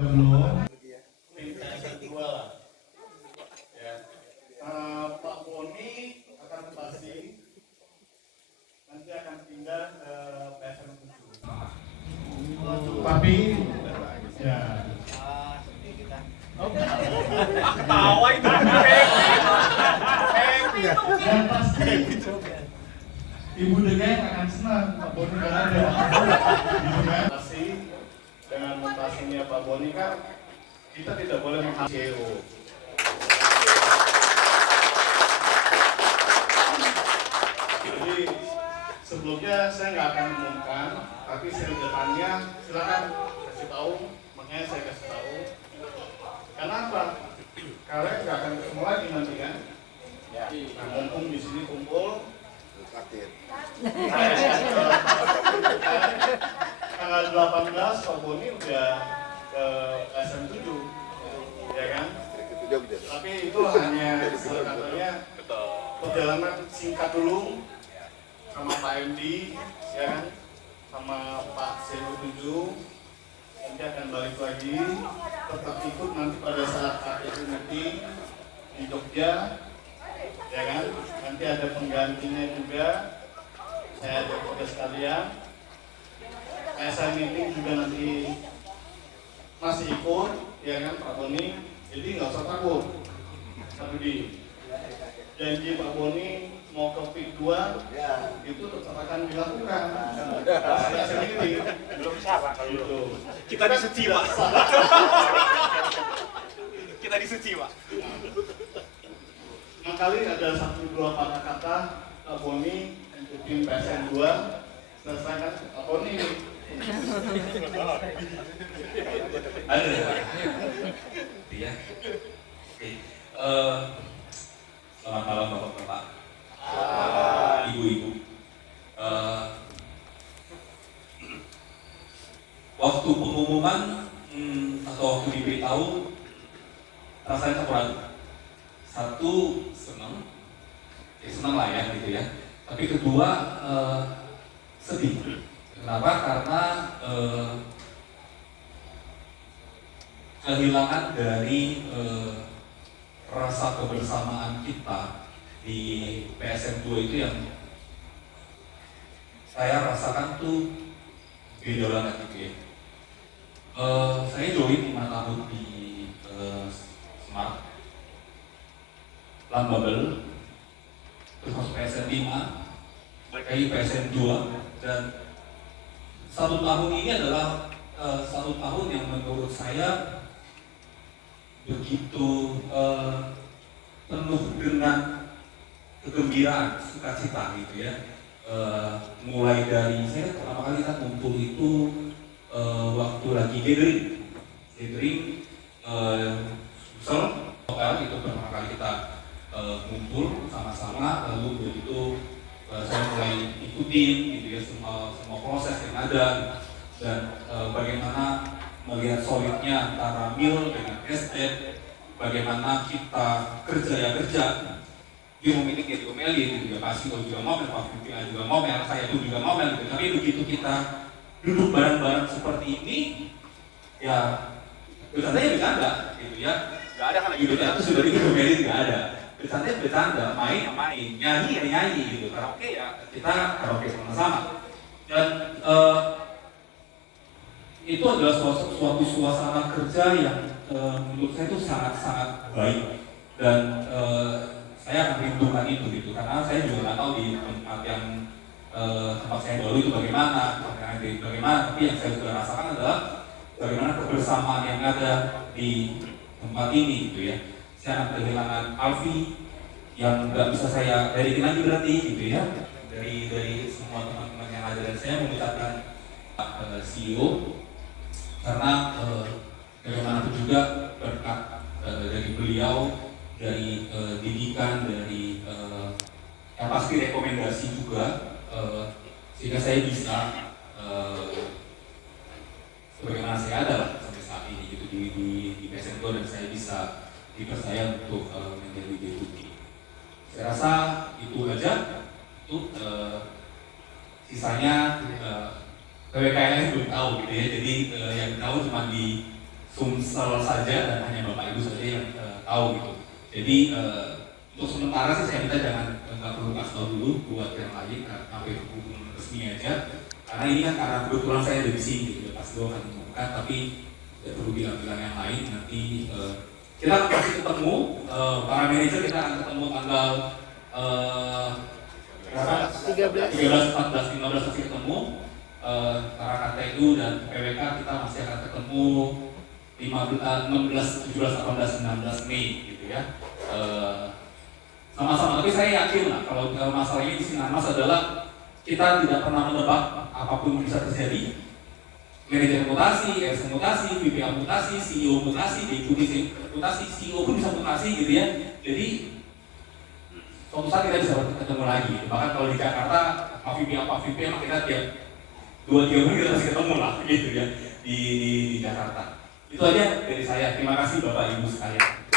Belum. Yang kedua lah. Ya. Pak Boni akan passing, nanti akan pindah ke PSM 7. Tapi ya. Tawa itu. Dan pasti Ibu Degeng akan senang Pak Boni nggak ada. Gitu kan? Pasti dengan mutasinya Pak Boni kan kita tidak boleh menghalangi CEO. Jadi sebelumnya saya nggak akan umumkan, tapi saya udah tanya, silakan kasih tahu, makanya saya kasih tahu. Kenapa? Karena nggak akan ketemu lagi nanti kan? Ya. Nah, mumpung di sini kumpul. Tanggal 18 Pak Boni udah ke SM7, ya kan? Tapi itu hanya katanya perjalanan singkat dulu sama Pak MD, ya kan? Sama Pak CO7, nanti akan balik lagi, tetap ikut nanti pada saat KPU meeting di Jogja, ya kan? Nanti ada penggantinya juga, saya ada juga sekalian. saya meeting juga nanti masih ikut, ya kan Pak Boni, jadi nggak usah takut. Tapi janji Pak Boni mau ke PIK 2 itu tetap akan dilakukan. Saya meeting Belum bisa Pak kalau gitu. kita disuci Pak. Kita disuci Pak. Nah, kali ada 1-2 kata-kata Pak Boni untuk tim PSN 2 selesaikan Pak Boni. Ada ya. Oke. Selamat malam Bapak-bapak, Ibu-ibu. Waktu pengumuman atau waktu diberitahu, rasanya kurang. Satu, senang lah ya gitu ya. Tapi kedua, sedih. Kenapa? Karena kehilangan dari rasa kebersamaan kita di PSM 2 itu yang saya rasakan tuh beda banget gitu ya. Saya join 5 tahun di Smart, Lambabel, terus masuk PSM 5, balik lagi PSM 2, dan 1 tahun ini adalah 1 tahun yang menurut saya begitu penuh dengan kegembiraan, sukacita gitu ya. Mulai dari saya pertama kali kita kumpul itu waktu lagi gathering lokal itu pertama kali kita kumpul sama-sama, lalu begitu saya mulai ikutin gitu ya semua proses yang ada, dan bagaimana melihat solidnya antara MIL dengan SD, bagaimana kita kerja, dia mau meeting, dia juga meli, dia juga pasti juga ngomel, Pak Pimpinan juga ngomel, saya pun juga ngomel gitu. Tapi begitu kita duduk bareng-bareng seperti ini, ya bercanda gitu ya. Gak ada kan lagi Gitu ya, itu sudah dikomelin, nggak ada. Bercanda, main, nyanyi gitu. Karaoke ya, kita karaoke sama-sama. Dan itu adalah suatu suasana kerja yang menurut saya itu sangat-sangat baik, dan saya akan rindukan itu gitu, karena saya juga nggak tahu di tempat saya dulu itu bagaimana, tapi yang saya sudah rasakan adalah bagaimana kebersamaan yang ada di tempat ini gitu ya. Saya akan kehilangan Alfi yang nggak bisa saya balikin lagi berarti gitu ya, dari semua teman-teman yang ada, dan saya mengucapkan CEO karena bagaimanapun juga berkat dari beliau, dari didikan, dari yang pasti rekomendasi juga, sehingga saya bisa sebagaimana saya ada lah sampai saat ini gitu di PSM 2, dan saya bisa dipercaya untuk menjadi deputi. Saya rasa itu aja. Itu sisanya PWKN belum tahu gitu ya, jadi yang tahu cuma di Sumsel Sumsel saja dan hanya Bapak Ibu saja yang tahu gitu. Jadi untuk sementara sih saya minta jangan nggak perlu kasih tahu dulu buat yang lain sampai hubungan resmi aja. Karena ini kan karena kebetulan saya ada di sini gitu, pasti gue akan mengumumkan, tapi tidak perlu bilang-bilang yang lain. Nanti kita pasti ketemu, para manajer kita akan ketemu tanggal 13, 14, 15 masih ketemu. Para KTU dan PWK kita masih akan ketemu 16, 17, 18, 19 Mei gitu ya. Sama-sama, tapi saya yakin lah kalau masalahnya di Sinarmas adalah kita tidak pernah menebak apapun yang bisa terjadi. Manajer mutasi, RS mutasi, VPA mutasi, CEO mutasi, DQD mutasi, CEO pun bisa mutasi gitu ya. Jadi suatu saat kita bisa ketemu lagi. Bahkan kalau di Jakarta, apa VPA emang kita tiap 2-3 bulan kita masih ketemu lah gitu ya di Jakarta. Itu aja dari saya. Terima kasih Bapak Ibu sekalian.